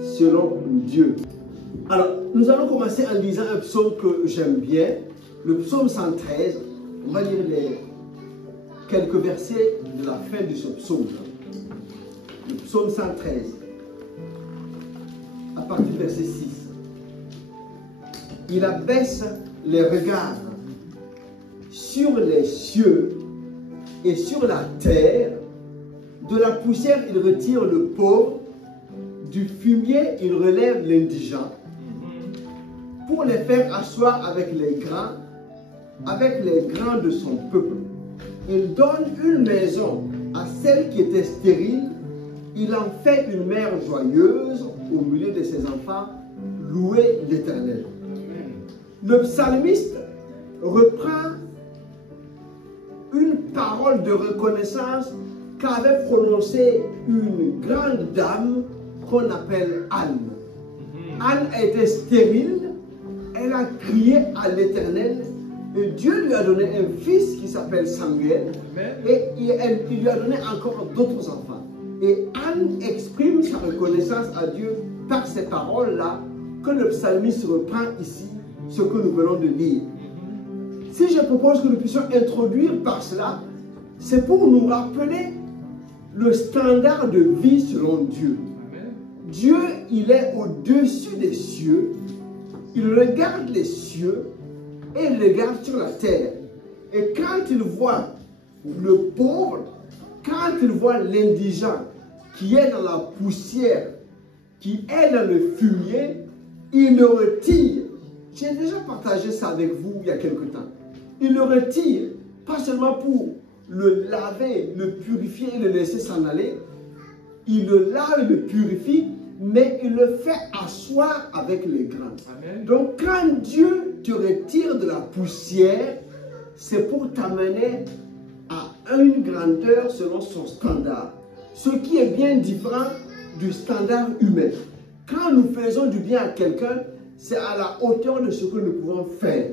selon Dieu. Alors, nous allons commencer en lisant un psaume que j'aime bien, le psaume 113. On va lire quelques versets de la fin de ce psaume. Le psaume 113, à partir du verset 6. Il abaisse les regards sur les cieux et sur la terre. De la poussière, il retire le pauvre. Du fumier, il relève l'indigent. Pour les faire asseoir avec les grands de son peuple. Il donne une maison à celle qui était stérile. Il en fait une mère joyeuse au milieu de ses enfants. Louez l'Éternel. Le psalmiste reprend une parole de reconnaissance qu'avait prononcée une grande dame qu'on appelle Anne. Anne a été stérile, elle a crié à l'Éternel et Dieu lui a donné un fils qui s'appelle Samuel et il lui a donné encore d'autres enfants. Et Anne exprime sa reconnaissance à Dieu par ces paroles-là que le psalmiste reprend ici, ce que nous venons de lire. Si je propose que nous puissions introduire par cela, c'est pour nous rappeler le standard de vie selon Dieu. Dieu, il est au-dessus des cieux, il regarde les cieux et il regarde sur la terre. Et quand il voit le pauvre, quand il voit l'indigent qui est dans la poussière, qui est dans le fumier, il le retire. J'ai déjà partagé ça avec vous il y a quelque temps. Il le retire, pas seulement pour le laver, le purifier et le laisser s'en aller. Il le lave et le purifie, mais il le fait asseoir avec les grands. Amen. Donc quand Dieu te retire de la poussière, c'est pour t'amener à une grandeur selon son standard. Ce qui est bien différent du standard humain. Quand nous faisons du bien à quelqu'un, c'est à la hauteur de ce que nous pouvons faire.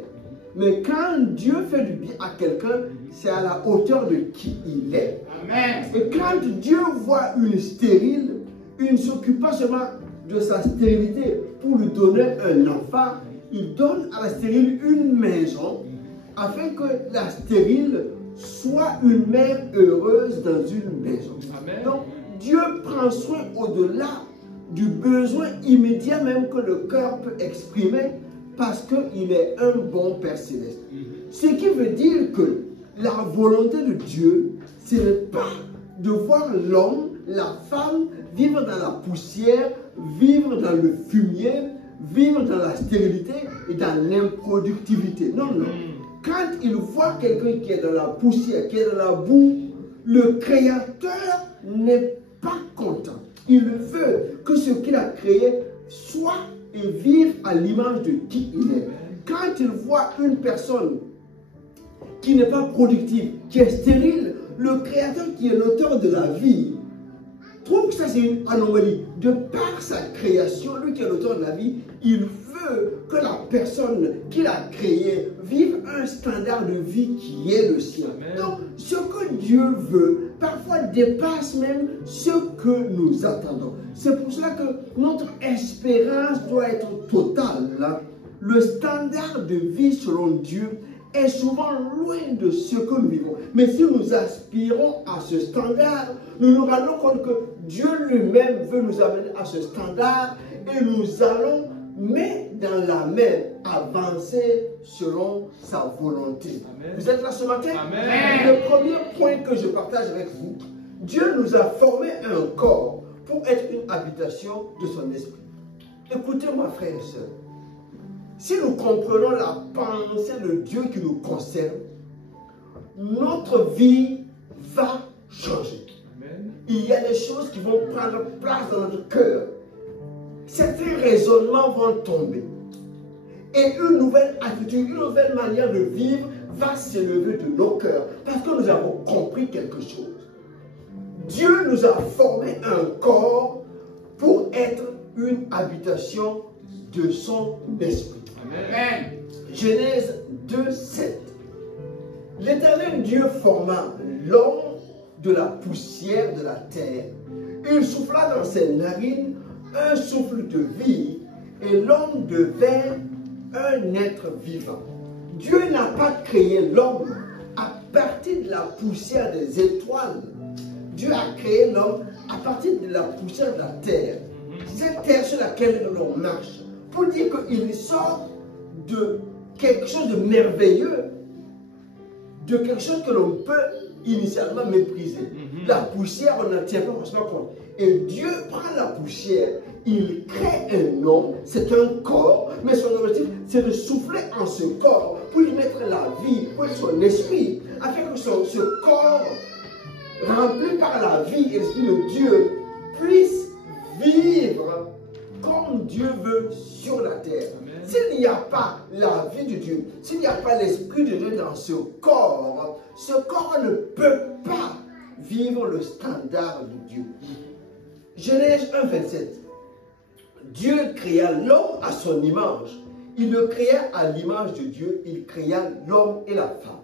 Mais quand Dieu fait du bien à quelqu'un, c'est à la hauteur de qui il est. Amen. Et quand Dieu voit une stérile, il ne s'occupe pas seulement de sa stérilité pour lui donner un enfant, il donne à la stérile une maison afin que la stérile soit une mère heureuse dans une maison. Amen. Donc Dieu prend soin au-delà du besoin immédiat même que le cœur peut exprimer parce qu'il est un bon Père Céleste. Ce qui veut dire que la volonté de Dieu, ce n'est pas de voir l'homme, la femme vivre dans la poussière, vivre dans le fumier, vivre dans la stérilité et dans l'improductivité. Non, non. Quand il voit quelqu'un qui est dans la poussière, qui est dans la boue, le Créateur n'est pas content. Il veut que ce qu'il a créé soit et vive à l'image de qui il est. Quand il voit une personne qui n'est pas productive, qui est stérile, le Créateur qui est l'auteur de la vie trouve que ça c'est une anomalie. De par sa création, lui qui est l'auteur de la vie, il veut que la personne qu'il a créée vive un standard de vie qui est le sien. Amen. Donc, ce que Dieu veut, parfois dépasse même ce que nous attendons. C'est pour cela que notre espérance doit être totale. Là. Le standard de vie selon Dieu est souvent loin de ce que nous vivons. Mais si nous aspirons à ce standard, nous nous rendons compte que Dieu lui-même veut nous amener à ce standard et nous allons, mais dans la main, avancer selon sa volonté. Amen. Vous êtes là ce matin? Amen. Le premier point que je partage avec vous, Dieu nous a formé un corps pour être une habitation de son esprit. Écoutez-moi, frères et sœurs. Si nous comprenons la pensée de Dieu qui nous concerne, notre vie va changer. Amen. Il y a des choses qui vont prendre place dans notre cœur. Certains raisonnements vont tomber. Et une nouvelle attitude, une nouvelle manière de vivre va s'élever de nos cœurs. Parce que nous avons compris quelque chose. Dieu nous a formé un corps pour être une habitation de son esprit. Amen. Genèse 2, 7. L'Éternel Dieu forma l'homme de la poussière de la terre. Il souffla dans ses narines un souffle de vie et l'homme devint un être vivant. Dieu n'a pas créé l'homme à partir de la poussière des étoiles. Dieu a créé l'homme à partir de la poussière de la terre. Cette terre sur laquelle l'on marche. Pour dire qu'il sort de quelque chose de merveilleux, de quelque chose que l'on peut initialement mépriser. La poussière, on n'en tient pas forcément compte. Et Dieu prend la poussière, il crée un homme, c'est un corps, mais son objectif, c'est de souffler en ce corps pour lui mettre la vie, pour son esprit, afin que ce corps, rempli par la vie et l'esprit de Dieu, puisse vivre comme Dieu veut sur la terre. S'il n'y a pas la vie de Dieu, s'il n'y a pas l'esprit de Dieu dans ce corps ne peut pas vivre le standard de Dieu. Genèse 1, 27. Dieu créa l'homme à son image. Il le créa à l'image de Dieu. Il créa l'homme et la femme.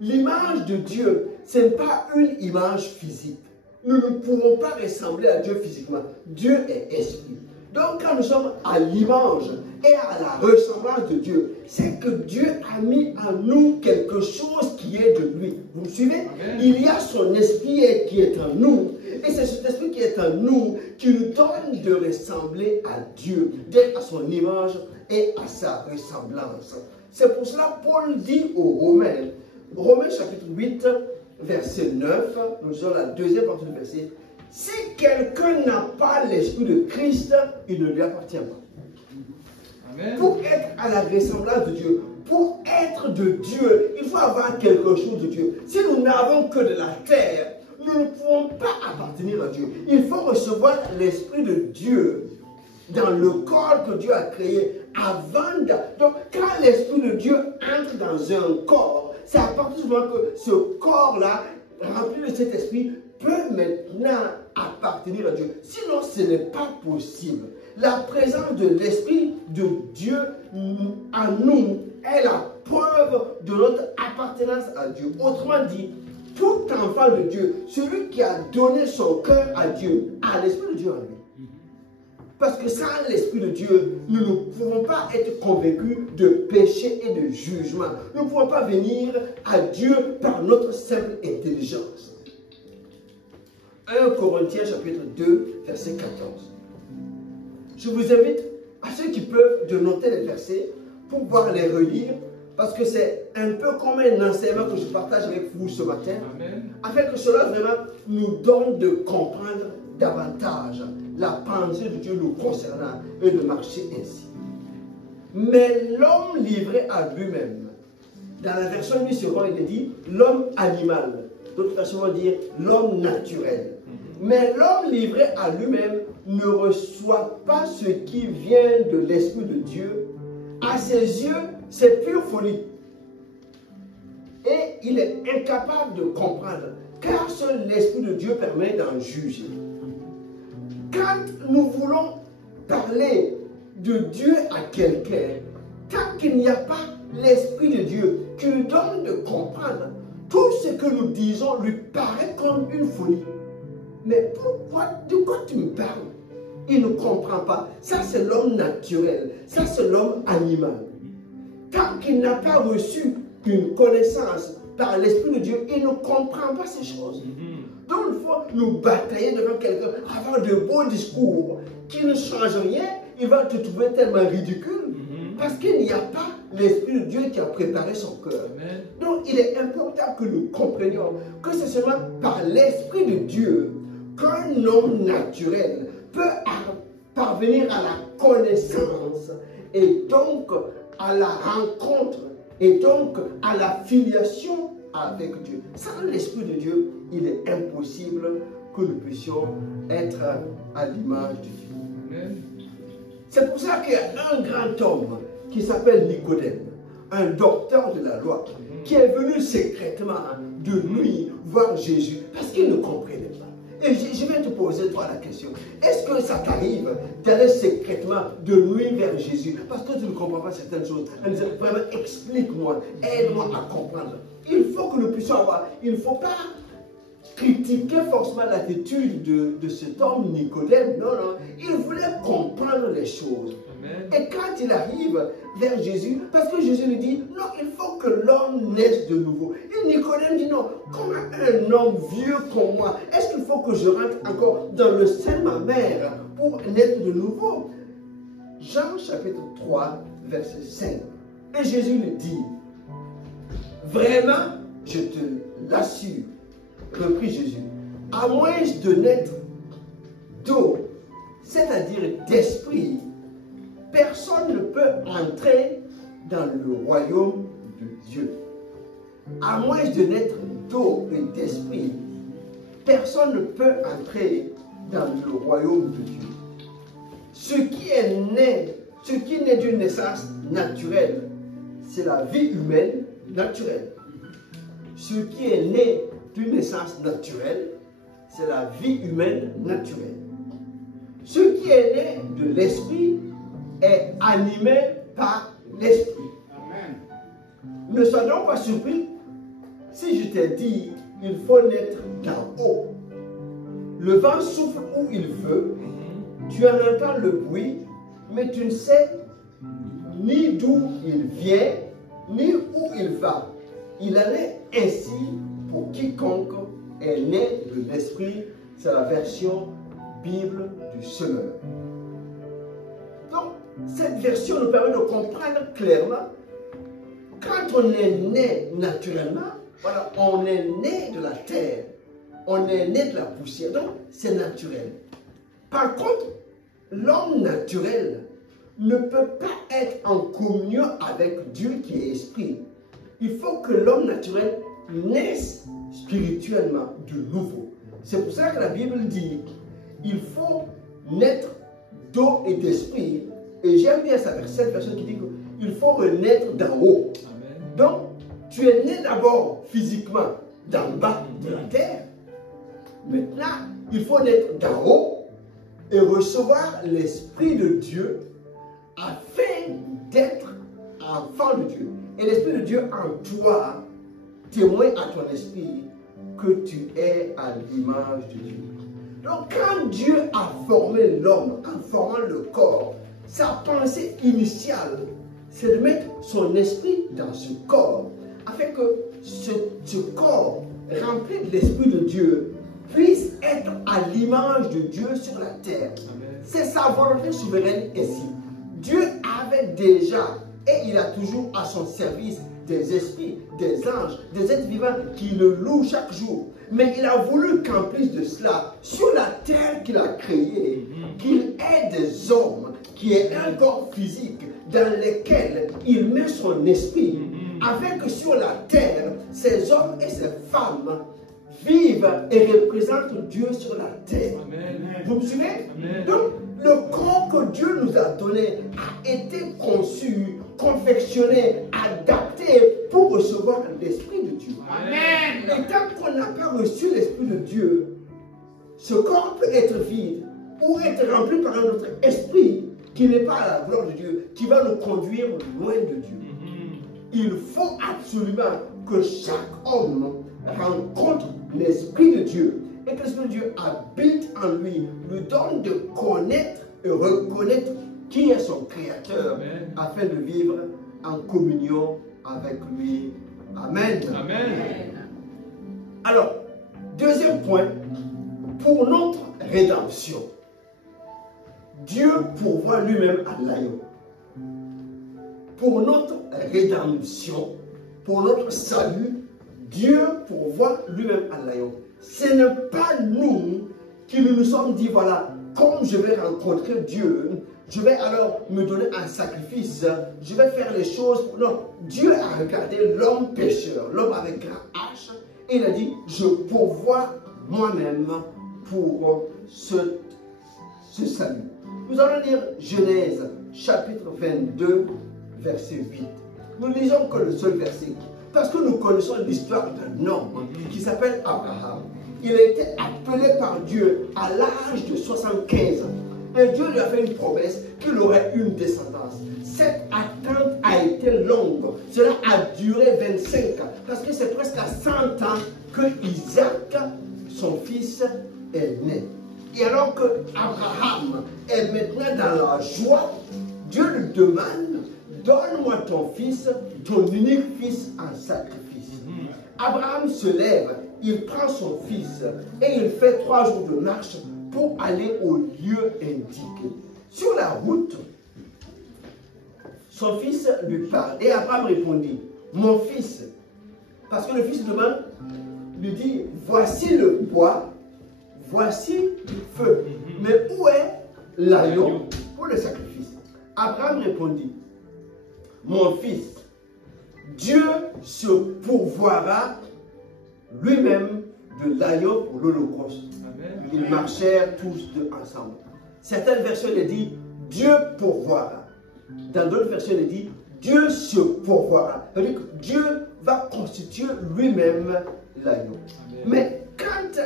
L'image de Dieu, ce n'est pas une image physique. Nous ne pouvons pas ressembler à Dieu physiquement. Dieu est esprit. Donc quand nous sommes à l'image et à la ressemblance de Dieu, c'est que Dieu a mis en nous quelque chose qui est de lui. Vous me suivez? Amen. Il y a son esprit qui est en nous. Et c'est cet esprit qui est en nous qui nous donne de ressembler à Dieu, d'être à son image et à sa ressemblance. C'est pour cela que Paul dit aux Romains, Romains chapitre 8, verset 9, nous avons la deuxième partie du verset. Si quelqu'un n'a pas l'esprit de Christ, il ne lui appartient pas. Amen. Pour être à la ressemblance de Dieu, pour être de Dieu, il faut avoir quelque chose de Dieu. Si nous n'avons que de la terre, nous ne pouvons pas appartenir à Dieu. Il faut recevoir l'esprit de Dieu dans le corps que Dieu a créé avant. Donc, quand l'esprit de Dieu entre dans un corps, c'est à partir du moment que ce corps-là, rempli de cet esprit, peut maintenant appartenir à Dieu. Sinon, ce n'est pas possible. La présence de l'Esprit de Dieu en nous est la preuve de notre appartenance à Dieu. Autrement dit, tout enfant de Dieu, celui qui a donné son cœur à Dieu, a l'Esprit de Dieu en lui. Parce que sans l'Esprit de Dieu, nous ne pouvons pas être convaincus de péché et de jugement. Nous ne pouvons pas venir à Dieu par notre simple intelligence. 1 Corinthiens chapitre 2, verset 14. Je vous invite à ceux qui peuvent de noter les versets pour pouvoir les relire, parce que c'est un peu comme un enseignement que je partage avec vous ce matin, Amen. Afin que cela vraiment nous donne de comprendre davantage la pensée de Dieu nous concernant et de marcher ainsi. Mais l'homme livré à lui-même, dans la version Mission, il est dit l'homme animal, d'autres versions vont dire l'homme naturel. Mais l'homme livré à lui-même ne reçoit pas ce qui vient de l'Esprit de Dieu. À ses yeux, c'est pure folie. Et il est incapable de comprendre, car seul l'Esprit de Dieu permet d'en juger. Quand nous voulons parler de Dieu à quelqu'un, tant qu'il n'y a pas l'Esprit de Dieu qui nous donne de comprendre, tout ce que nous disons lui paraît comme une folie. Mais pourquoi, de quoi tu me parles? Il ne comprend pas. Ça, c'est l'homme naturel. Ça, c'est l'homme animal. Tant qu'il n'a pas reçu une connaissance par l'Esprit de Dieu, il ne comprend pas ces choses. Donc, il faut nous batailler devant quelqu'un, avoir de beaux discours qui ne changent rien. Il va te trouver tellement ridicule parce qu'il n'y a pas l'Esprit de Dieu qui a préparé son cœur. Donc, il est important que nous comprenions que c'est seulement par l'Esprit de Dieu qu'un homme naturel peut parvenir à la connaissance et donc à la rencontre et donc à la filiation avec Dieu. Sans l'Esprit de Dieu, il est impossible que nous puissions être à l'image de Dieu. C'est pour ça qu'il y a un grand homme qui s'appelle Nicodème, un docteur de la loi, qui est venu secrètement de nuit voir Jésus parce qu'il ne comprenait pas. Et je vais te poser toi la question. Est-ce que ça t'arrive d'aller secrètement de nuit vers Jésus parce que tu ne comprends pas certaines choses? Vraiment, explique-moi, aide-moi à comprendre. Il faut que nous puissions avoir, il ne faut pas critiquer forcément l'attitude de cet homme Nicodème. Non, non. Il voulait comprendre les choses. Amen. Et quand il arrive vers Jésus, parce que Jésus lui dit, non, il faut que l'homme naisse de nouveau. Et Nicodème dit, non, comment un homme vieux comme moi, est-ce qu'il faut que je rentre encore dans le sein de ma mère pour naître de nouveau? Jean chapitre 3, verset 5. Et Jésus lui dit, vraiment, je te l'assure, reprit Jésus, à moins de naître d'eau, c'est-à-dire d'esprit, personne ne peut entrer dans le royaume de Dieu. À moins de naître d'eau et d'esprit, personne ne peut entrer dans le royaume de Dieu. Ce qui naît d'une naissance naturelle, c'est la vie humaine naturelle. Ce qui est né d'une naissance naturelle, c'est la vie humaine naturelle. Ce qui est né de l'esprit est animé par l'esprit. Ne sois donc pas surpris si je t'ai dit il faut naître d'en haut. Le vent souffle où il veut, tu en entends le bruit, mais tu ne sais ni d'où il vient, ni où il va. Il en est ainsi pour quiconque est né de l'esprit. C'est la version Bible du Semeur. Donc, cette version nous permet de comprendre clairement, quand on est né naturellement, voilà, on est né de la terre, on est né de la poussière, donc c'est naturel. Par contre, l'homme naturel ne peut pas être en communion avec Dieu qui est esprit. Il faut que l'homme naturel naisse spirituellement de nouveau. C'est pour ça que la Bible dit, il faut naître d'eau et d'esprit. Et j'aime bien cette version qui dit qu'il faut renaître d'en haut. Amen. Donc, tu es né d'abord physiquement d'en bas de la terre. Maintenant, il faut naître d'en haut et recevoir l'Esprit de Dieu afin d'être enfant de Dieu. Et l'Esprit de Dieu en toi témoigne à ton esprit que tu es à l'image de Dieu. Donc quand Dieu a formé l'homme, en formant le corps, sa pensée initiale, c'est de mettre son esprit dans ce corps, afin que ce corps rempli de l'Esprit de Dieu puisse être à l'image de Dieu sur la terre. C'est sa volonté souveraine ici. Dieu avait déjà, et il a toujours à son service, des esprits, des anges, des êtres vivants qui le louent chaque jour. Mais il a voulu qu'en plus de cela, sur la terre qu'il a créée, qu'il ait des hommes qui aient un corps physique dans lequel il met son esprit, afin que sur la terre, ces hommes et ces femmes vivent et représentent Dieu sur la terre. Amen. Vous me suivez? Amen. Donc, le corps que Dieu nous a donné a été conçu, confectionné, adapté pour recevoir l'Esprit de Dieu. Amen. Et tant qu'on n'a pas reçu l'Esprit de Dieu, ce corps peut être vide ou être rempli par un autre esprit qui n'est pas à la gloire de Dieu, qui va nous conduire loin de Dieu. Il faut absolument que chaque homme rencontre l'Esprit de Dieu et que l'Esprit de Dieu habite en lui, lui donne de connaître et reconnaître qui est son Créateur. Amen. Afin de vivre en communion avec lui. Amen. Amen. Alors, deuxième point, pour notre rédemption, Dieu pourvoit lui-même à l'agneau. Pour notre rédemption, pour notre salut, Dieu pourvoit lui-même à l'agneau. Ce n'est pas nous qui nous sommes dit, voilà, comme je vais rencontrer Dieu, je vais alors me donner un sacrifice, je vais faire les choses. Non, Dieu a regardé l'homme pécheur, l'homme avec grand H, et il a dit, je pourvois moi-même pour ce salut. Nous allons lire Genèse, chapitre 22, verset 8. Nous ne lisons que le seul verset, parce que nous connaissons l'histoire d'un homme qui s'appelle Abraham. Il a été appelé par Dieu à l'âge de 75 ans. Et Dieu lui a fait une promesse qu'il aurait une descendance. Cette attente a été longue. Cela a duré 25 ans. Parce que c'est presque à 100 ans que Isaac son fils est né. Et alors que Abraham est maintenant dans la joie, Dieu lui demande, donne-moi ton fils, ton unique fils en sacrifice. Abraham se lève, il prend son fils et il fait 3 jours de marche pour aller au lieu indiqué. Sur la route, son fils lui parle et Abraham répondit, mon fils, parce que le fils demande, lui dit, voici le bois, voici le feu, mais où est l'agneau pour le sacrifice? Abraham répondit, mon fils, Dieu se pourvoira lui-même de l'agneau pour l'holocauste. Ils marchèrent tous deux ensemble. Certaines versions le disent, Dieu pourvoira. Dans d'autres versions le disent, Dieu se pourvoira. C'est-à-dire que Dieu va constituer lui-même l'agneau. Mais quand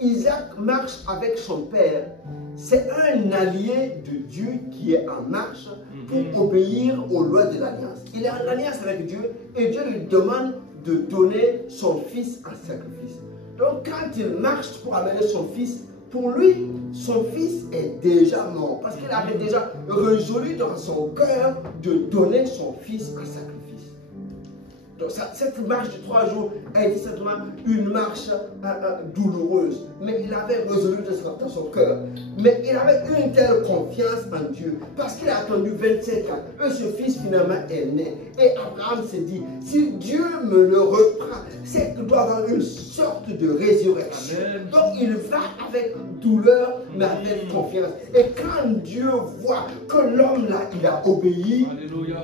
Isaac marche avec son père, c'est un allié de Dieu qui est en marche pour obéir aux lois de l'alliance. Il est en alliance avec Dieu et Dieu lui demande de donner son fils en sacrifice. Donc quand il marche pour amener son fils, pour lui, son fils est déjà mort parce qu'il avait déjà résolu dans son cœur de donner son fils en sacrifice. Donc cette marche de 3 jours a été simplement une marche douloureuse. Mais il avait résolu dans son cœur. Mais il avait une telle confiance en Dieu. Parce qu'il a attendu 25 ans. Et ce fils finalement est né. Et Abraham s'est dit, si Dieu me le reprend, c'est qu'il doit avoir une sorte de résurrection. Amen. Donc il va avec douleur, mais avec confiance. Et quand Dieu voit que l'homme là, il a obéi, alléluia,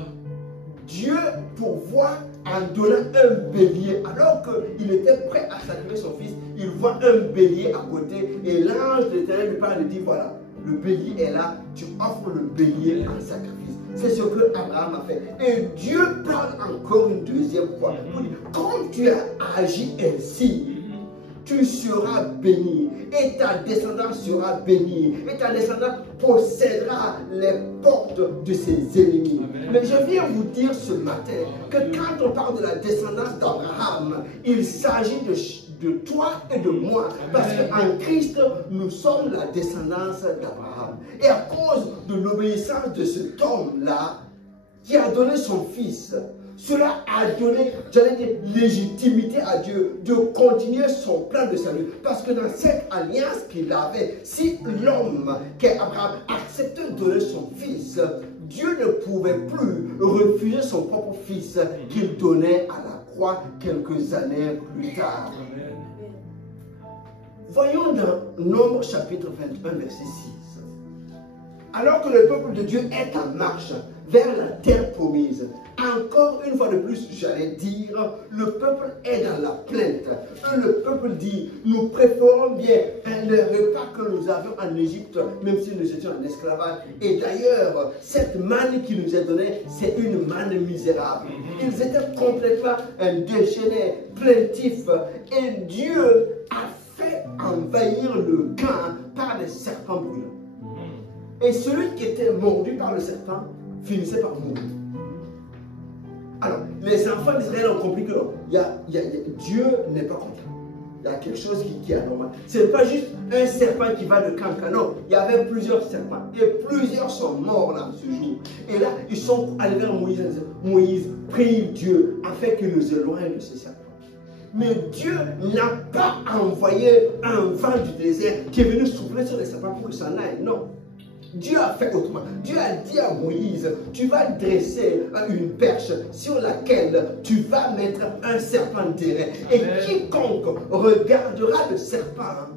Dieu pourvoit en donnant un bélier. Alors qu'il était prêt à sacrifier son fils, il voit un bélier à côté et l'ange de l'Éternel lui parle et dit, voilà, le bélier est là, tu offres le bélier en sacrifice. C'est ce que Abraham a fait. Et Dieu parle encore une deuxième fois pour dire, comme tu as agi ainsi, tu seras béni et ta descendance sera bénie et ta descendance possédera les portes de ses ennemis. Amen. Mais je viens vous dire ce matin que quand on parle de la descendance d'Abraham, il s'agit de toi et de moi. Parce qu'en Christ, nous sommes la descendance d'Abraham. Et à cause de l'obéissance de cet homme-là, qui a donné son fils, cela a donné, j'allais dire, légitimité à Dieu de continuer son plan de salut. Parce que dans cette alliance qu'il avait, si l'homme qu'est Abraham acceptait de donner son fils, Dieu ne pouvait plus refuser son propre fils qu'il donnait à la croix quelques années plus tard. Voyons dans Nombre chapitre 21, verset 6. Alors que le peuple de Dieu est en marche vers la terre promise, encore une fois de plus, j'allais dire, le peuple est dans la plainte. Et le peuple dit, nous préférons bien le repas que nous avions en Égypte, même si nous étions en esclavage. Et d'ailleurs, cette manne qui nous est donnée, c'est une manne misérable. Ils étaient complètement déchaînés, plaintifs. Et Dieu a fait envahir le camp par des serpents brûlants. Et celui qui était mordu par le serpent finissait par mourir. Alors, les enfants d'Israël ont compris que Dieu n'est pas content. Il y a quelque chose qui est anormal. Ce n'est pas juste un serpent qui va de camp en camp. Non, il y avait plusieurs serpents. Et plusieurs sont morts là ce jour. Et là, ils sont allés vers Moïse et disent, Moïse, prie Dieu afin qu'il nous éloigne de ces serpents. Mais Dieu n'a pas envoyé un vent du désert qui est venu souffler sur les serpents pour qu'ils s'en aillent. Non. Dieu a fait autrement. Dieu a dit à Moïse, tu vas dresser une perche sur laquelle tu vas mettre un serpent d'airain. Et quiconque regardera le serpent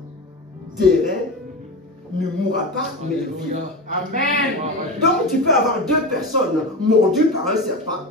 d'airain ne mourra pas, mais vivra. Amen. Donc tu peux avoir 2 personnes mordues par un serpent.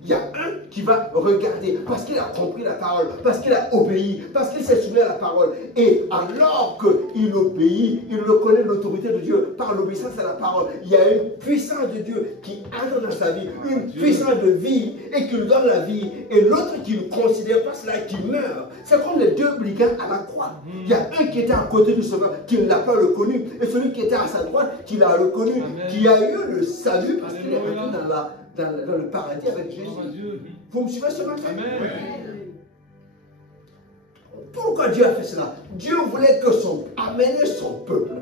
Il y a un qui va regarder parce qu'il a compris la parole, parce qu'il a obéi, parce qu'il s'est souvenu à la parole. Et alors qu'il obéit, il reconnaît l'autorité de Dieu par l'obéissance à la parole. Il y a une puissance de Dieu qui entre dans sa vie, une puissance de vie et qui lui donne la vie. Et l'autre qui ne considère pas cela, qui meurt. C'est comme les 2 brigands à la croix. Il y a un qui était à côté du sauveur, qui ne l'a pas reconnu. Et celui qui était à sa droite, qui l'a reconnu, qui a eu le salut parce qu'il est rentré dans le paradis avec Jésus. Vous me suivez ce matin? Amen. Pourquoi Dieu a fait cela? Dieu voulait que amener son peuple.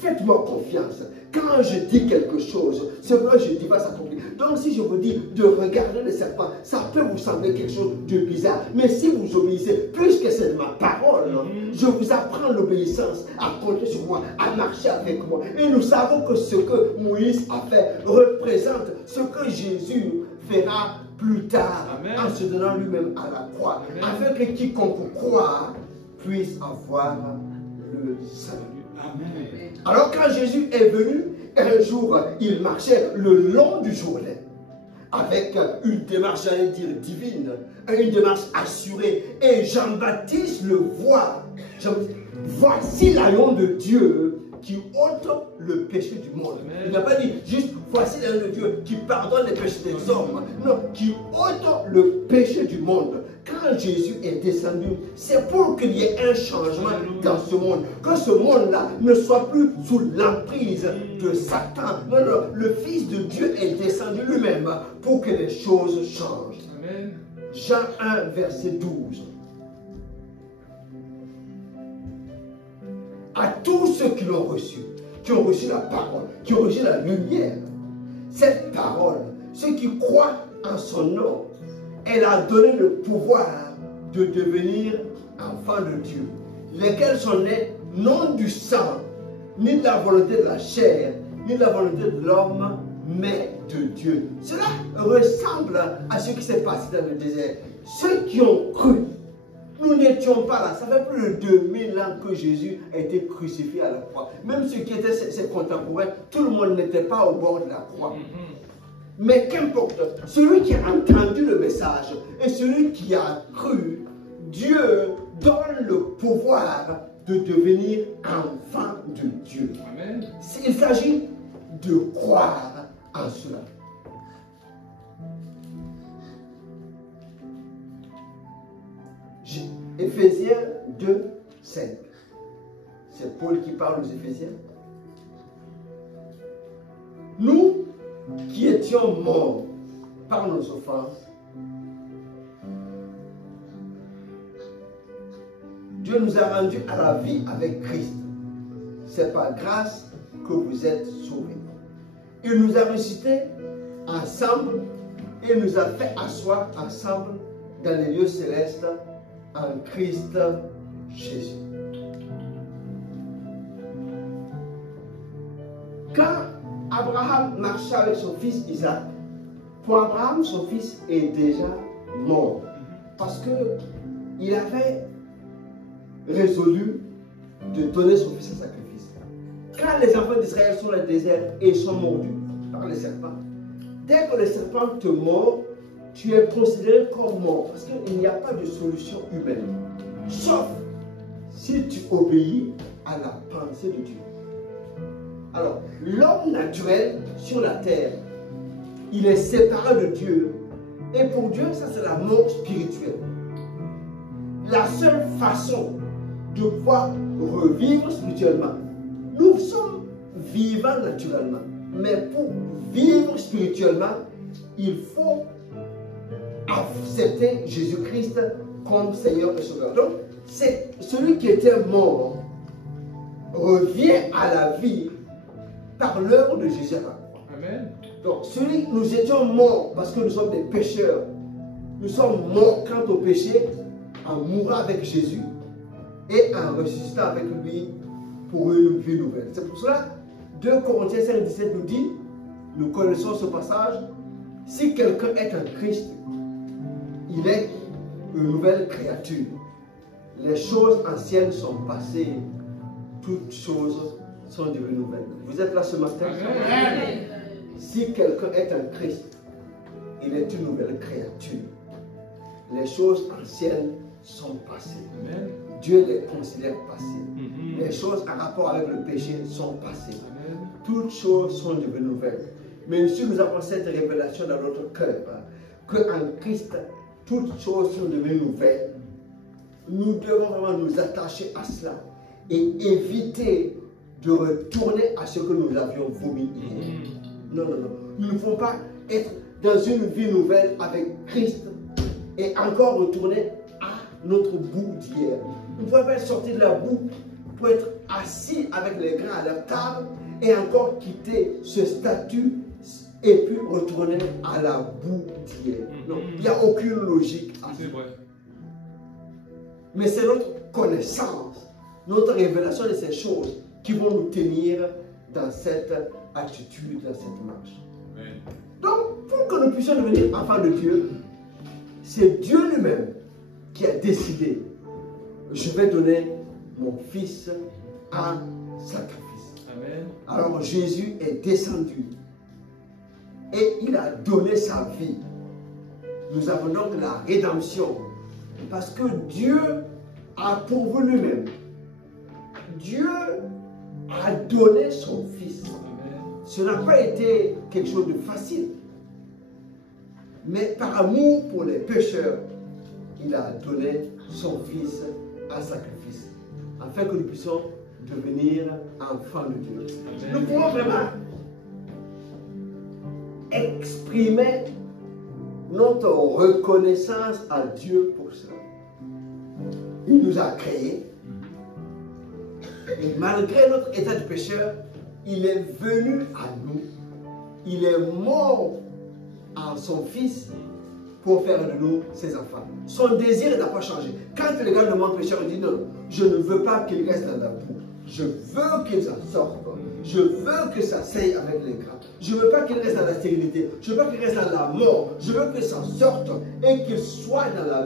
Faites-moi confiance. Quand je dis quelque chose, ce que je dis va s'accomplir. Donc si je vous dis de regarder le serpent, ça peut vous sembler quelque chose de bizarre. Mais si vous obéissez, puisque c'est de ma parole, je vous apprends l'obéissance, à compter sur moi, à marcher avec moi. Et nous savons que ce que Moïse a fait représente ce que Jésus fera plus tard. Amen. En se donnant lui-même à la croix. Amen. Afin que quiconque croit puisse avoir le salut. Amen. Alors quand Jésus est venu, un jour, il marchait le long du Jourdain avec une démarche, j'allais dire, divine, une démarche assurée. Et Jean-Baptiste le voit. Voici l'agneau de Dieu qui ôte le péché du monde. Amen. Il n'a pas dit juste voici l'agneau de Dieu qui pardonne les péchés des hommes. Non, qui ôte le péché du monde. Quand Jésus est descendu, c'est pour qu'il y ait un changement dans ce monde. Que ce monde-là ne soit plus sous l'emprise de Satan. Non, non, le Fils de Dieu est descendu lui-même pour que les choses changent. Amen. Jean 1, verset 12. À tous ceux qui l'ont reçu, qui ont reçu la parole, qui ont reçu la lumière, cette parole, ceux qui croient en son nom, elle a donné le pouvoir de devenir enfants de Dieu, lesquels sont nés non du sang, ni de la volonté de la chair, ni de la volonté de l'homme, mais de Dieu. Cela ressemble à ce qui s'est passé dans le désert. Ceux qui ont cru, nous n'étions pas là. Ça fait plus de 2000 ans que Jésus a été crucifié à la croix. Même ceux qui étaient ses contemporains, tout le monde n'était pas au bord de la croix. Mais qu'importe, celui qui a entendu le message et celui qui a cru, Dieu donne le pouvoir de devenir enfant de Dieu. Amen. Il s'agit de croire en cela. Éphésiens 2, 5. C'est Paul qui parle aux Éphésiens. Nous qui étions morts par nos offenses, Dieu nous a rendus à la vie avec Christ. C'est par grâce que vous êtes sauvés. Il nous a ressuscités ensemble et nous a fait asseoir ensemble dans les lieux célestes en Christ Jésus. Quand Abraham marchait avec son fils Isaac, pour Abraham, son fils est déjà mort. Parce qu'il avait résolu de donner son fils en sacrifice. Quand les enfants d'Israël sont dans le désert et sont mordus par les serpents, dès que le serpent te mord, tu es considéré comme mort. Parce qu'il n'y a pas de solution humaine. Sauf si tu obéis à la pensée de Dieu. Alors, l'homme naturel sur la terre, il est séparé de Dieu. Et pour Dieu, ça c'est la mort spirituelle. La seule façon de pouvoir revivre spirituellement, nous sommes vivants naturellement. Mais pour vivre spirituellement, il faut accepter Jésus-Christ comme Seigneur et Sauveur. Donc, c'est celui qui était mort revient à la vie par l'œuvre de Jésus. Amen. Donc, nous étions morts parce que nous sommes des pécheurs. Nous sommes morts quant au péché en mourant avec Jésus et en ressuscitant avec lui pour une vie nouvelle. C'est pour cela, 2 Corinthiens 5, 17 nous dit, nous connaissons ce passage, si quelqu'un est en Christ, il est une nouvelle créature. Les choses anciennes sont passées, toutes choses sont devenues nouvelles. Vous êtes là ce matin? Amen. Si quelqu'un est en Christ, il est une nouvelle créature. Les choses anciennes sont passées. Amen. Dieu les considère passées. Les choses en rapport avec le péché sont passées. Amen. Toutes choses sont devenues nouvelles. Mais si nous avons cette révélation dans notre cœur, qu'en Christ, toutes choses sont devenues nouvelles, nous devons vraiment nous attacher à cela et éviter de retourner à ce que nous avions vomi. Non, non, non. Nous ne pouvons pas être dans une vie nouvelle avec Christ et encore retourner à notre boue d'hier. Nous ne pouvons pas être sortis de la boue pour être assis avec les grands à la table et encore quitter ce statut et puis retourner à la boue d'hier. Non, il n'y a aucune logique à ça. C'est vrai. Mais c'est notre connaissance, notre révélation de ces choses qui vont nous tenir dans cette attitude, dans cette marche. Amen. Donc, pour que nous puissions devenir enfants de Dieu, c'est Dieu lui-même qui a décidé, je vais donner mon fils en sacrifice. Amen. Alors Jésus est descendu et il a donné sa vie. Nous avons donc la rédemption parce que Dieu a pourvu lui-même. Dieu a donné son fils. Amen. Ce n'a pas été quelque chose de facile. Mais par amour pour les pécheurs, il a donné son fils en sacrifice, afin que nous puissions devenir enfants de Dieu. Amen. Nous pouvons vraiment exprimer notre reconnaissance à Dieu pour ça. Il nous a créés. Et malgré notre état de pécheur, il est venu à nous. Il est mort en son fils pour faire de nous ses enfants. Son désir n'a pas changé. Quand les gars demandent pécheur, il dit non, je ne veux pas qu'il reste dans la boue. Je veux qu'il s'en sorte. Je veux que ça s'aille avec les grands. Je ne veux pas qu'il reste dans la stérilité. Je ne veux pas qu'il reste dans la mort. Je veux qu'il s'en sorte et qu'il soit dans la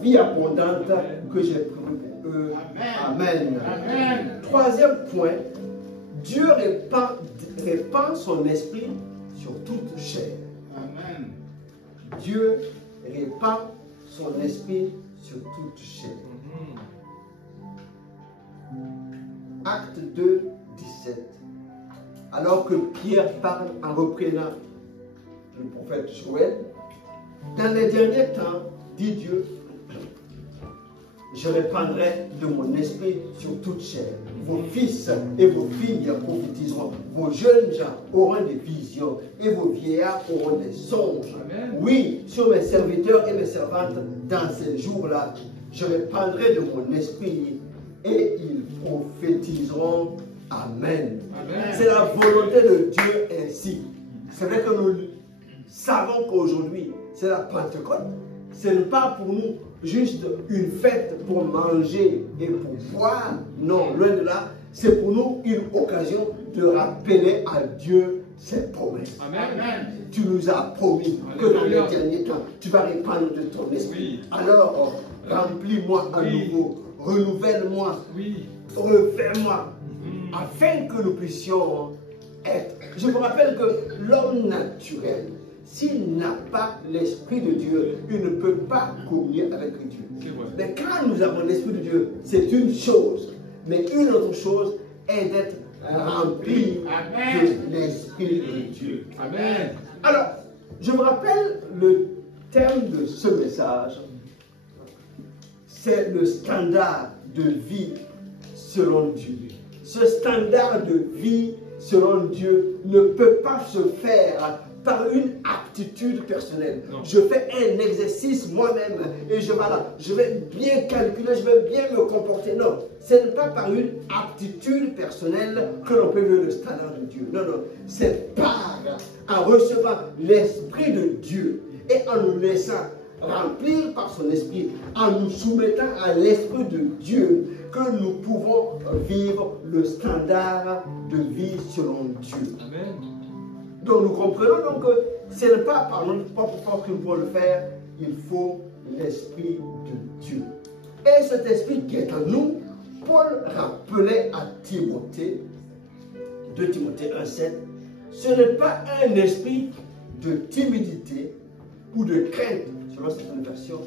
vie abondante que j'ai prévue pour eux. Amen. Amen. Troisième point, Dieu répand son esprit sur toute chair. Amen. Dieu répand son esprit sur toute chair. Acte 2, 17. Alors que Pierre parle en reprenant le prophète Joël, dans les derniers temps, dit Dieu, je répandrai de mon esprit sur toute chair. Vos fils et vos filles prophétiseront. Vos jeunes gens auront des visions et vos vieillards auront des songes. Amen. Oui, sur mes serviteurs et mes servantes, dans ces jours-là, je répandrai de mon esprit et ils prophétiseront. Amen. Amen. C'est la volonté de Dieu ainsi. C'est vrai que nous savons qu'aujourd'hui, c'est la Pentecôte. Ce n'est pas pour nous juste une fête pour manger et pour boire. Non, loin de là, c'est pour nous une occasion de rappeler à Dieu ses promesses. Amen. Tu nous as promis que dans les derniers temps, tu vas répandre de ton esprit. Oui. Alors, remplis-moi à Oui. nouveau, renouvelle-moi, Oui. refais-moi, afin que nous puissions être. Je me rappelle que l'homme naturel, s'il n'a pas l'Esprit de Dieu, il ne peut pas communier avec Dieu. C'est vrai. Mais quand nous avons l'Esprit de Dieu, c'est une chose. Mais une autre chose est d'être rempli Amen. de l'Esprit de Dieu. Amen. Alors, je me rappelle le thème de ce message. C'est le standard de vie selon Dieu. Ce standard de vie selon Dieu ne peut pas se faire par une aptitude personnelle. Non. Je fais un exercice moi-même et je vais bien calculer, je vais bien me comporter. Non, ce n'est pas par une aptitude personnelle que l'on peut vivre le standard de Dieu. Non, non, c'est par en recevant l'Esprit de Dieu et en nous laissant remplir par son esprit, en nous soumettant à l'Esprit de Dieu, que nous pouvons vivre le standard de vie selon Dieu. Amen. Donc nous comprenons donc que ce n'est pas par notre propre force que nous pouvons le faire, il faut l'Esprit de Dieu. Et cet Esprit qui est en nous, Paul rappelait à Timothée, 2 Timothée 1,7, ce n'est pas un esprit de timidité ou de crainte, selon certaines versions,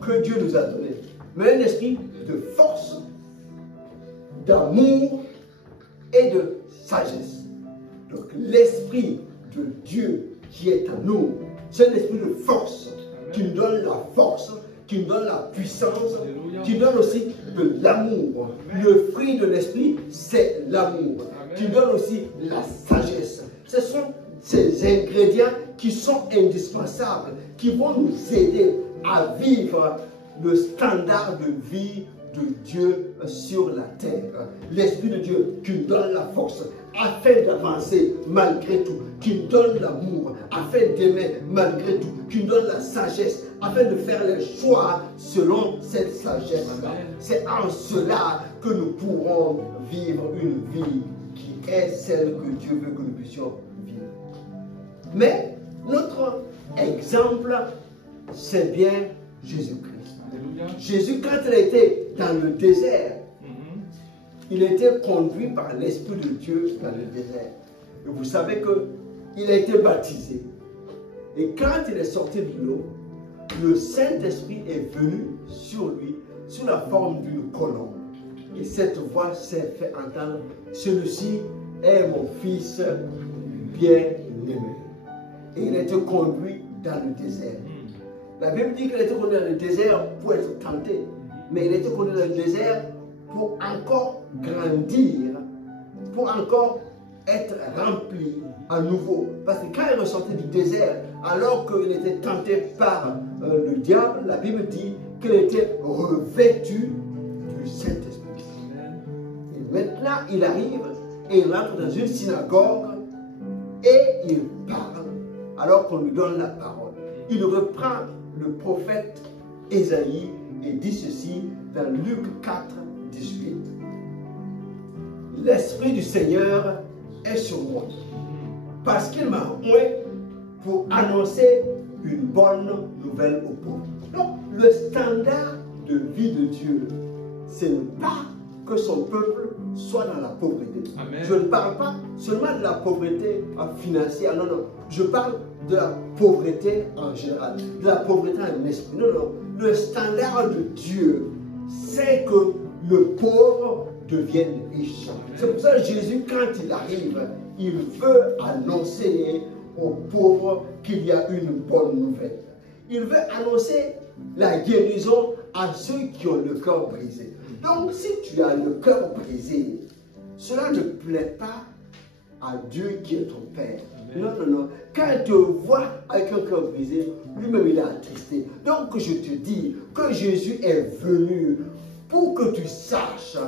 que Dieu nous a donné, mais un esprit de force, d'amour et de sagesse. Donc l'Esprit de Dieu qui est en nous, c'est un esprit de force, qui nous donne la force, qui nous donne la puissance, qui nous donne aussi de l'amour. Le fruit de l'esprit, c'est l'amour, qui nous donne aussi la sagesse. Ce sont ces ingrédients qui sont indispensables, qui vont nous aider à vivre le standard de vie de Dieu sur la terre. L'Esprit de Dieu qui nous donne la force afin d'avancer malgré tout, qui nous donne l'amour afin d'aimer malgré tout, qui nous donne la sagesse afin de faire les choix selon cette sagesse. C'est en cela que nous pourrons vivre une vie qui est celle que Dieu veut que nous puissions vivre. Mais notre exemple, c'est bien Jésus-Christ. Jésus, quand il était dans le désert, il était conduit par l'Esprit de Dieu dans le désert. Et vous savez qu'il a été baptisé. Et quand il est sorti de l'eau, le Saint-Esprit est venu sur lui sous la forme d'une colombe. Et cette voix s'est fait entendre. Celui-ci est mon fils bien-aimé. Et il a été conduit dans le désert. La Bible dit qu'il a été conduit dans le désert pour être tenté. Mais il a été conduit dans le désert pour encore grandir, pour encore être rempli à nouveau. Parce que quand il est ressorti du désert, alors qu'il était tenté par le diable, la Bible dit qu'il était revêtu du Saint-Esprit. Et maintenant, il arrive et il entre dans une synagogue et il parle alors qu'on lui donne la parole. Il reprend le prophète Ésaïe et dit ceci dans Luc 4, 18. L'Esprit du Seigneur est sur moi, parce qu'il m'a oint pour annoncer une bonne nouvelle aux pauvres. Donc, le standard de vie de Dieu, ce n'est pas que son peuple soit dans la pauvreté. Amen. Je ne parle pas seulement de la pauvreté financière, non, non. Je parle de la pauvreté en général, de la pauvreté en esprit. Non, non. Le standard de Dieu, c'est que le pauvre devienne riche. C'est pour ça que Jésus, quand il arrive, il veut annoncer aux pauvres qu'il y a une bonne nouvelle. Il veut annoncer la guérison à ceux qui ont le cœur brisé. Donc, si tu as le cœur brisé, cela ne plaît pas à Dieu qui est ton Père. Amen. Non, non, non. Quand il te voit avec un cœur brisé, lui-même il est attristé. Donc, je te dis que Jésus est venu pour que tu saches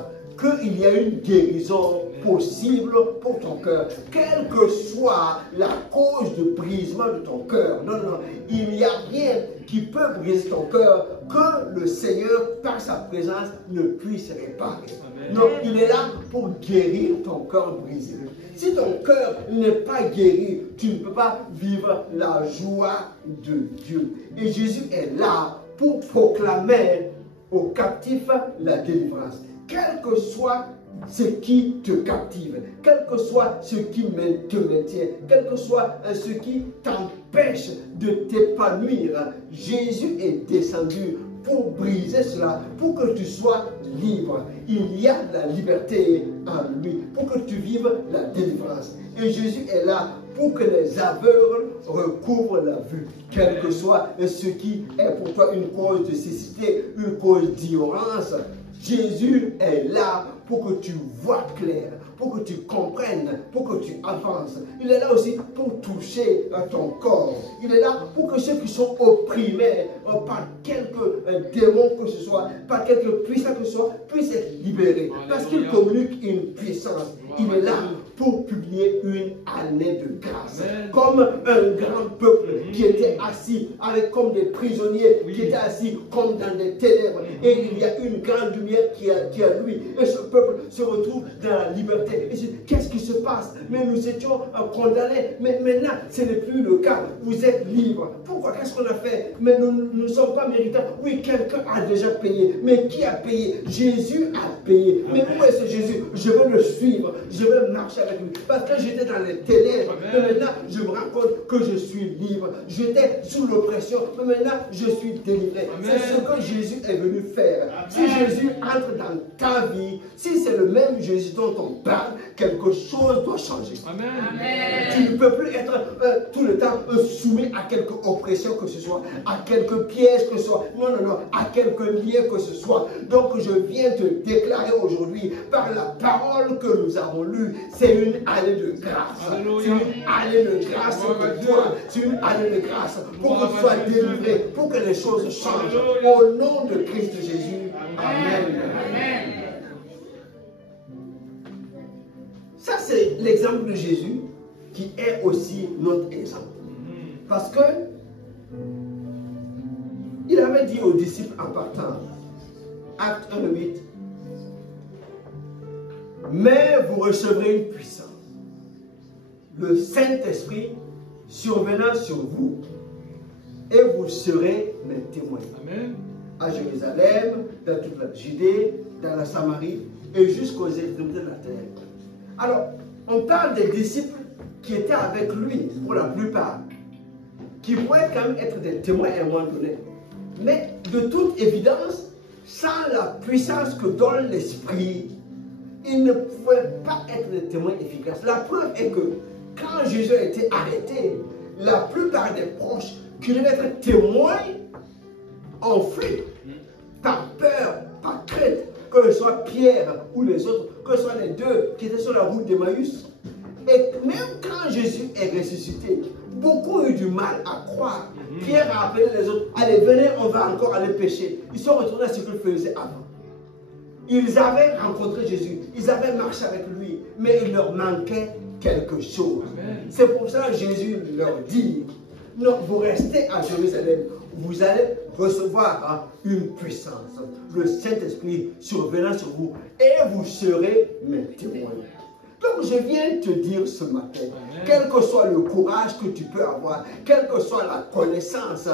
qu'il y a une guérison possible pour ton cœur, quelle que soit la cause de brisement de ton cœur. Non, non, il n'y a rien qui peut briser ton cœur que le Seigneur, par sa présence, ne puisse réparer. Amen. Non, il est là pour guérir ton cœur brisé. Si ton cœur n'est pas guéri, tu ne peux pas vivre la joie de Dieu. Et Jésus est là pour proclamer aux captifs la délivrance. Quel que soit ce qui te captive, quel que soit ce qui te maintient, quel que soit ce qui t'empêche de t'épanouir, Jésus est descendu pour briser cela, pour que tu sois libre. Il y a de la liberté en lui, pour que tu vives la délivrance. Et Jésus est là pour que les aveugles recouvrent la vue, quel que soit ce qui est pour toi une cause de cécité, une cause d'ignorance. Jésus est là pour que tu vois clair, pour que tu comprennes, pour que tu avances. Il est là aussi pour toucher ton corps. Il est là pour que ceux qui sont opprimés par quelques démons que ce soit, par quelques puissants que ce soit, puissent être libérés. Parce qu'il communique une puissance. Il est là pour publier une année de grâce. Amen. Comme un grand peuple qui était assis avec comme des prisonniers, qui étaient assis comme dans des ténèbres. Et il y a une grande lumière qui est à lui. Et ce peuple se retrouve dans la liberté. Et qu'est-ce qui se passe? Mais nous étions condamnés. Mais maintenant, ce n'est plus le cas. Vous êtes libres. Pourquoi? Qu'est-ce qu'on a fait? Mais nous ne sommes pas méritants. Oui, quelqu'un a déjà payé. Mais qui a payé? Jésus a payé. Mais où est ce Jésus? Je veux le suivre. Je veux marcher avec lui. Parce que j'étais dans les ténèbres. Mais maintenant, je me rends compte que je suis libre. J'étais sous l'oppression. Mais maintenant, je suis délivré. C'est ce que Jésus est venu faire. Amen. Si Jésus entre dans ta vie, si c'est le même Jésus dont on parle, quelque chose doit changer. Amen. Tu ne peux plus être tout le temps soumis à quelque oppression que ce soit, à quelque piège que ce soit. Non, non, non, à quelque lien que ce soit. Donc, je viens te déclarer aujourd'hui, par la parole que nous avons lue, c'est une année de grâce. C'est une année de grâce pour toi. C'est une année de grâce pour que tu sois délivré, pour que les choses changent. Au nom de Christ Jésus. Amen. Ça, c'est l'exemple de Jésus qui est aussi notre exemple. Parce que il avait dit aux disciples en partant, Acte 1:8, mais vous recevrez une puissance, le Saint-Esprit survenant sur vous, et vous serez mes témoins. Amen. À Jérusalem, dans toute la Judée, dans la Samarie et jusqu'aux extrémités de la terre. Alors, on parle des disciples qui étaient avec lui pour la plupart, qui pourraient quand même être des témoins à un moment donné. Mais de toute évidence, sans la puissance que donne l'Esprit, ils ne pouvaient pas être des témoins efficaces. La preuve est que quand Jésus a été arrêté, la plupart des proches qui devaient être témoins ont fui par peur, par crainte, que ce soit Pierre ou les autres, que ce soit les deux qui étaient sur la route d'Emmaüs. Et même quand Jésus est ressuscité, beaucoup ont eu du mal à croire. Pierre a appelé les autres, allez, venez, on va encore aller pêcher. Ils sont retournés à ce qu'ils faisaient avant. Ils avaient rencontré Jésus, ils avaient marché avec lui, mais il leur manquait quelque chose. C'est pour ça que Jésus leur dit, non, vous restez à Jérusalem, vous allez recevoir une puissance, le Saint-Esprit survenant sur vous, et vous serez mes témoins. Donc je viens te dire ce matin, quel que soit le courage que tu peux avoir, quelle que soit la connaissance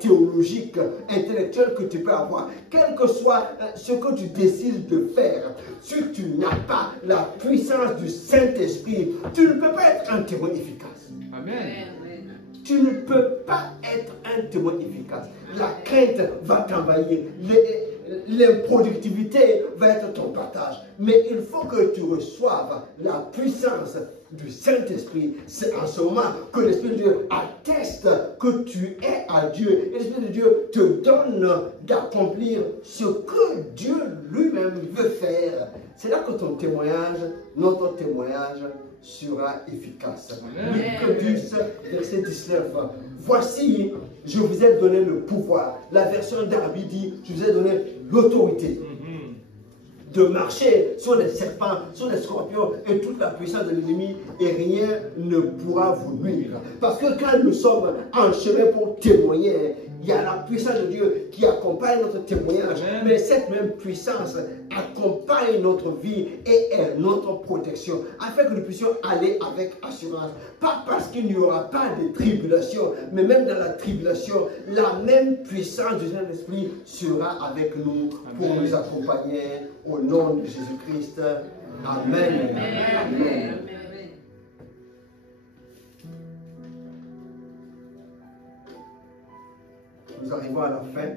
théologique, intellectuelle que tu peux avoir, quel que soit ce que tu décides de faire, si tu n'as pas la puissance du Saint-Esprit, tu ne peux pas être un témoin efficace. Amen. Tu ne peux pas être un témoin efficace. La crainte va t'envahir. L'improductivité va être ton partage. Mais il faut que tu reçoives la puissance du Saint-Esprit. C'est en ce moment que l'Esprit de Dieu atteste que tu es à Dieu. Et l'Esprit de Dieu te donne d'accomplir ce que Dieu lui-même veut faire. C'est là que ton témoignage, notre témoignage, sera efficace. Luc 10, verset 19. Voici, je vous ai donné le pouvoir. La version d'Arabie dit, je vous ai donné l'autorité de marcher sur les serpents, sur les scorpions et toute la puissance de l'ennemi, et rien ne pourra vous nuire. Parce que quand nous sommes en chemin pour témoigner, il y a la puissance de Dieu qui accompagne notre témoignage. Mais cette même puissance accompagne notre vie et est notre protection, afin que nous puissions aller avec assurance. Pas parce qu'il n'y aura pas de tribulation, mais même dans la tribulation, la même puissance du Saint-Esprit sera avec nous pour nous accompagner au nom de Jésus-Christ. Amen. Amen. Nous arrivons à la fin.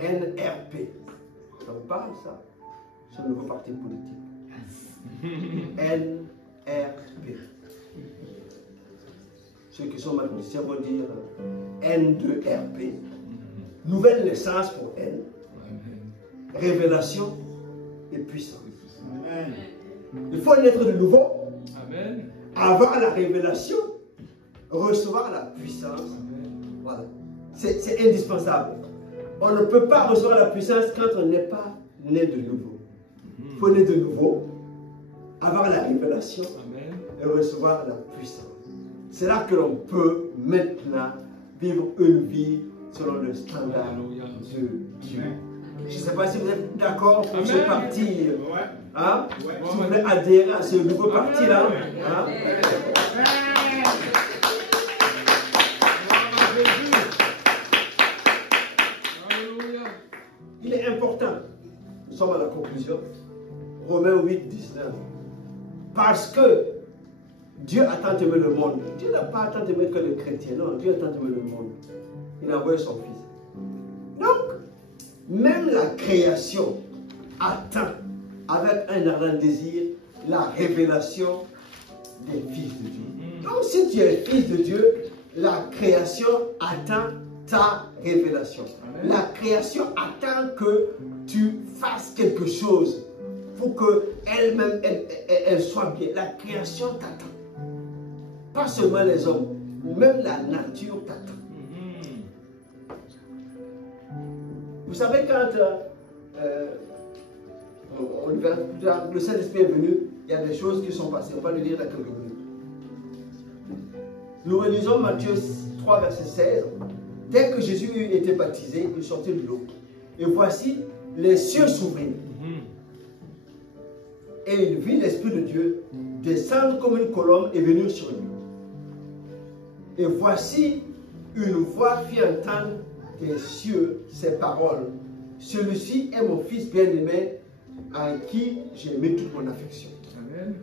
NRP. Ça vous parle, ça? C'est un nouveau parti politique. NRP. Ceux qui sont mathématiciens vont dire N2RP. Nouvelle naissance pour N. Révélation et puissance. Amen. Il faut naître de nouveau. Amen. Avoir la révélation. Recevoir la puissance. Voilà. C'est indispensable. On ne peut pas recevoir la puissance quand on n'est pas né de nouveau. Il faut naître de nouveau, avoir la révélation et recevoir la puissance. C'est là que l'on peut maintenant vivre une vie selon le standard de Dieu. Je ne sais pas si vous êtes d'accord pour ce parti. Hein? Si vous voulez adhérer à ce nouveau parti-là. Hein? Il est important, nous sommes à la conclusion, Romains 8, 19. Parce que Dieu a tant aimé le monde. Dieu n'a pas tant aimé que les chrétiens, non, Dieu a tant aimé le monde. Il a envoyé son Fils. Donc, même la création attend avec un ardent désir la révélation des fils de Dieu. Donc, si tu es fils de Dieu, la création attend ta révélation. Amen. La création attend que tu fasses quelque chose pour qu'elle-même, elle soit bien. La création t'attend. Pas seulement les hommes, même la nature t'attend. Vous savez, quand on verra plus tard, le Saint-Esprit est venu, il y a des choses qui sont passées. On va le lire dans quelques minutes. Nous relisons Matthieu 3, verset 16. Dès que Jésus eut été baptisé, il sortit de l'eau. Et voici, les cieux s'ouvrirent. Et il vit l'Esprit de Dieu descendre comme une colombe et venir sur lui. Et voici, une voix fit entendre des cieux ces paroles. Celui-ci est mon Fils bien-aimé, en qui j'ai mis toute mon affection. Amen.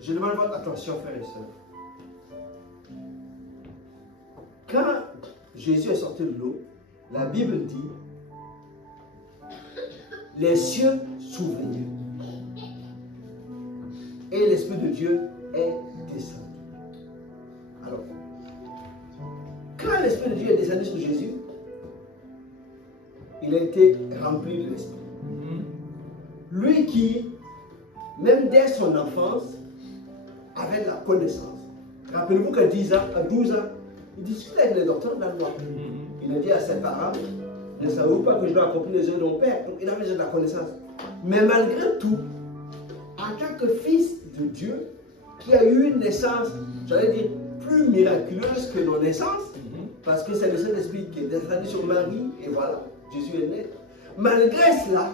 Je demande votre attention, frères et sœurs. Quand Jésus est sorti de l'eau, la Bible dit, les cieux s'ouvrirent et l'Esprit de Dieu est descendu. Alors, quand l'Esprit de Dieu est descendu sur Jésus, il a été rempli de l'Esprit. Lui qui, même dès son enfance, avait de la connaissance. Rappelez-vous qu'à 10 ans, à 12 ans, il discutait avec les docteurs de la loi. Il a dit à ses parents, ne savez-vous pas que je dois accomplir les œuvres de mon père? Donc il avait déjà de la connaissance. Mais malgré tout, en tant que fils de Dieu, qui a eu une naissance, j'allais dire, plus miraculeuse que nos naissances, parce que c'est le Saint-Esprit qui est descendu sur Marie, et voilà, Jésus est né. Malgré cela,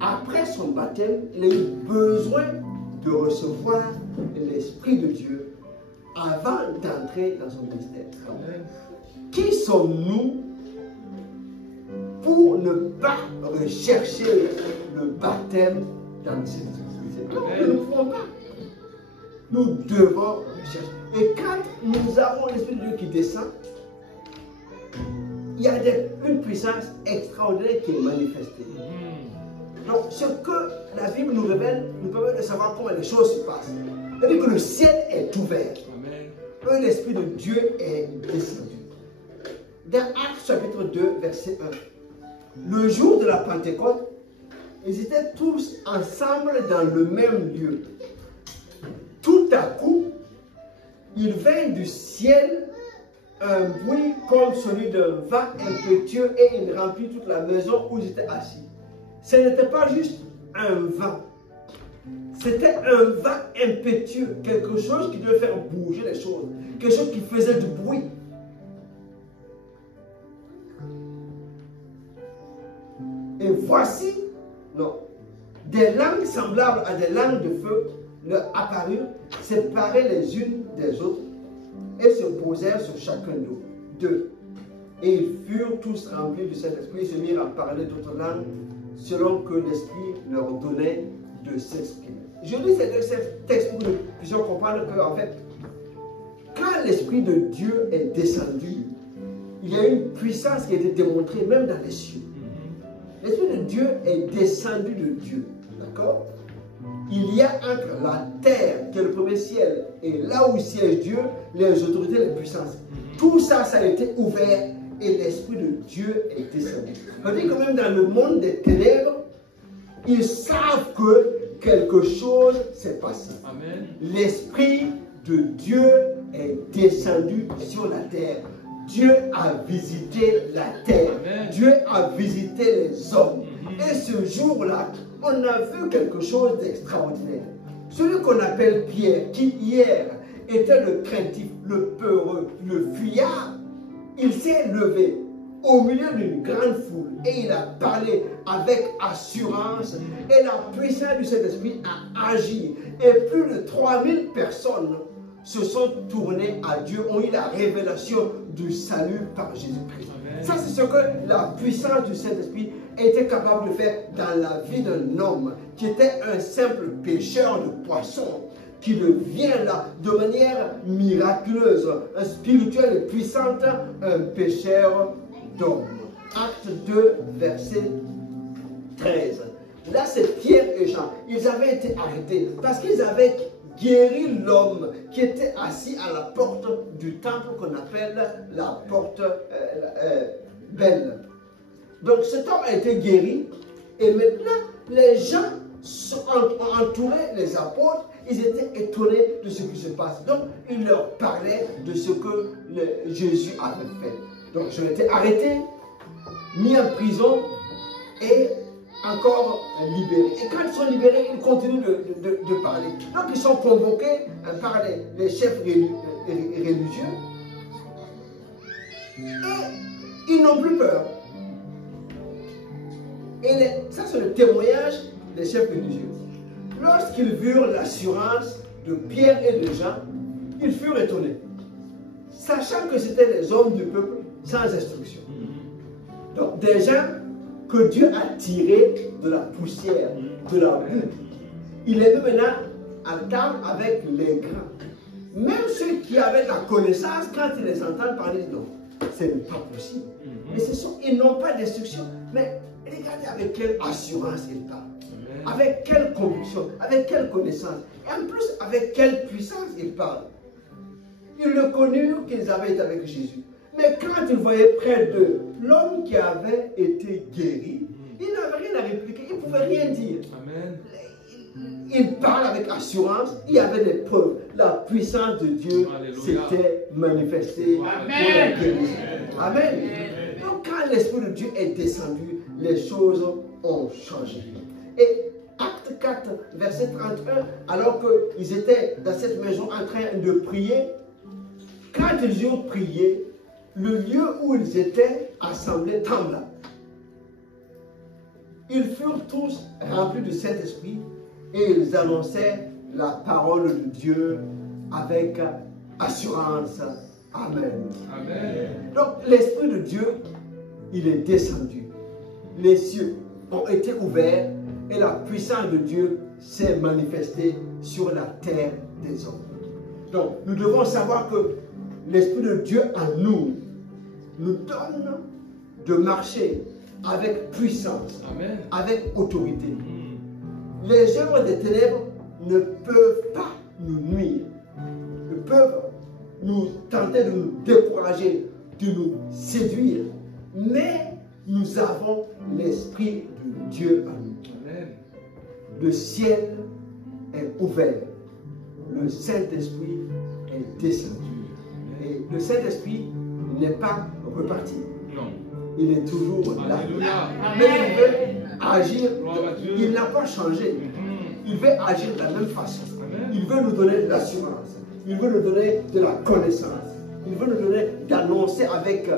après son baptême, il a eu besoin de recevoir l'Esprit de Dieu avant d'entrer dans son ministère. Qui sommes-nous pour ne pas rechercher le baptême dans le Saint-Esprit? Non, nous ne pouvons pas. Nous devons rechercher. Et quand nous avons l'Esprit de Dieu qui descend, il y a une puissance extraordinaire qui est manifestée. Donc, ce que la Bible nous révèle nous permet de savoir comment les choses se passent. C'est-à-dire que le ciel est ouvert. Et l'Esprit de Dieu est descendu. Dans Actes chapitre 2, verset 1. Le jour de la Pentecôte, ils étaient tous ensemble dans le même lieu. Tout à coup, il vint du ciel un bruit comme celui d'un vent impétueux et il remplit toute la maison où ils étaient assis. Ce n'était pas juste un vent. C'était un vent impétueux, quelque chose qui devait faire bouger les choses, quelque chose qui faisait du bruit. Et voici, non, des langues semblables à des langues de feu leur apparurent, séparées les unes des autres, et se posèrent sur chacun d'eux. Et ils furent tous remplis du Saint-Esprit et se mirent à parler d'autres langues, selon que l'Esprit leur donnait de s'exprimer. Je lis ces textes pour que nous puissions comprendre que, en fait, quand l'Esprit de Dieu est descendu, il y a une puissance qui a été démontrée même dans les cieux. L'Esprit de Dieu est descendu de Dieu. D'accord? Il y a entre la terre, qui est le premier ciel, et là où siège Dieu, les autorités, les puissances. Tout ça, ça a été ouvert et l'Esprit de Dieu est descendu. C'est-à-dire que même dans le monde des ténèbres, ils savent que quelque chose s'est passé. L'Esprit de Dieu est descendu sur la terre. Dieu a visité la terre. Amen. Dieu a visité les hommes. Et ce jour-là, on a vu quelque chose d'extraordinaire. Celui qu'on appelle Pierre, qui hier était le craintif, le peureux, le fuyard, il s'est levé au milieu d'une grande foule et il a parlé avec assurance et la puissance du Saint-Esprit a agi. Et plus de 3000 personnes se sont tournées à Dieu, ont eu la révélation du salut par Jésus-Christ. Ça, c'est ce que la puissance du Saint-Esprit était capable de faire dans la vie d'un homme qui était un simple pêcheur de poissons, qui devient là de manière miraculeuse, un spirituel et puissante, un pêcheur d'hommes. Acte 2, verset 13. Là, c'est Pierre et Jean. Ils avaient été arrêtés parce qu'ils avaient guérit l'homme qui était assis à la porte du temple qu'on appelle la porte belle. Donc cet homme a été guéri et maintenant les gens ont entouré les apôtres. Ils étaient étonnés de ce qui se passe. Donc il leur parlait de ce que Jésus avait fait. Donc ils ont été arrêtés, mis en prison et encore libérés. Et quand ils sont libérés, ils continuent de parler. Donc ils sont convoqués par les chefs religieux et ils n'ont plus peur. Et ça c'est le témoignage des chefs religieux. Lorsqu'ils virent l'assurance de Pierre et de Jean, ils furent étonnés, sachant que c'était des hommes du peuple sans instruction. Donc des gens que Dieu a tirés de la poussière, de la boue. Il est maintenant à table avec les grands. Même ceux qui avaient la connaissance, quand ils les entendent parler, disent non, ce n'est pas possible. Mais ils n'ont pas d'instruction. Mais regardez avec quelle assurance ils parlent. Avec quelle conviction, avec quelle connaissance, et en plus avec quelle puissance ils parlent. Ils le connurent qu'ils avaient été avec Jésus. Mais quand ils voyaient près d'eux l'homme qui avait été guéri, ils n'avaient rien à répliquer, ils ne pouvaient rien dire. Amen. Ils parlent avec assurance, il y avait des preuves. La puissance de Dieu s'était manifestée pour la guérison. Amen. Donc quand l'Esprit de Dieu est descendu, les choses ont changé. Et Acte 4, verset 31, alors qu'ils étaient dans cette maison en train de prier, quand ils eurent prié, le lieu où ils étaient assemblés trembla. Ils furent tous remplis du Saint-Esprit et ils annonçaient la parole de Dieu avec assurance. Amen. Amen. Donc l'Esprit de Dieu, il est descendu. Les cieux ont été ouverts et la puissance de Dieu s'est manifestée sur la terre des hommes. Donc, nous devons savoir que l'Esprit de Dieu en nous donne de marcher avec puissance, Amen, avec autorité. Les œuvres des ténèbres ne peuvent pas nous nuire, ne peuvent nous tenter de nous décourager, de nous séduire, mais nous avons l'Esprit de Dieu en nous. Le ciel est ouvert. Le Saint-Esprit est descendu. Et le Saint-Esprit n'est pas reparti. Non. Il est toujours là. Mais il veut agir. Il n'a pas changé. Il veut agir de la même façon. Il veut nous donner de l'assurance. Il veut nous donner de la connaissance. Il veut nous donner d'annoncer avec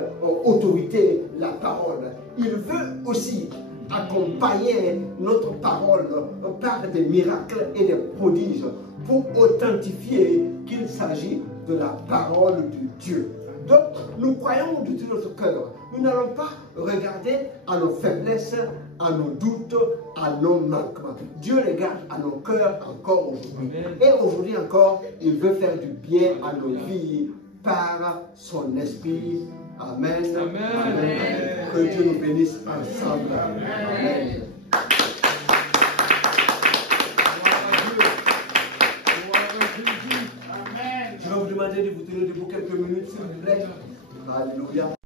autorité la parole. Il veut aussi accompagner notre parole par des miracles et des prodiges pour authentifier qu'il s'agit de la parole de Dieu. Donc, nous croyons de tout notre cœur. Nous n'allons pas regarder à nos faiblesses, à nos doutes, à nos manquements. Dieu regarde à nos cœurs encore aujourd'hui. Et aujourd'hui encore, il veut faire du bien à nos vies par son esprit. Amen. Amen. Amen. Que Dieu nous bénisse ensemble. Amen. Je vais vous demander de vous tenir debout quelques minutes, s'il vous plaît. Alléluia.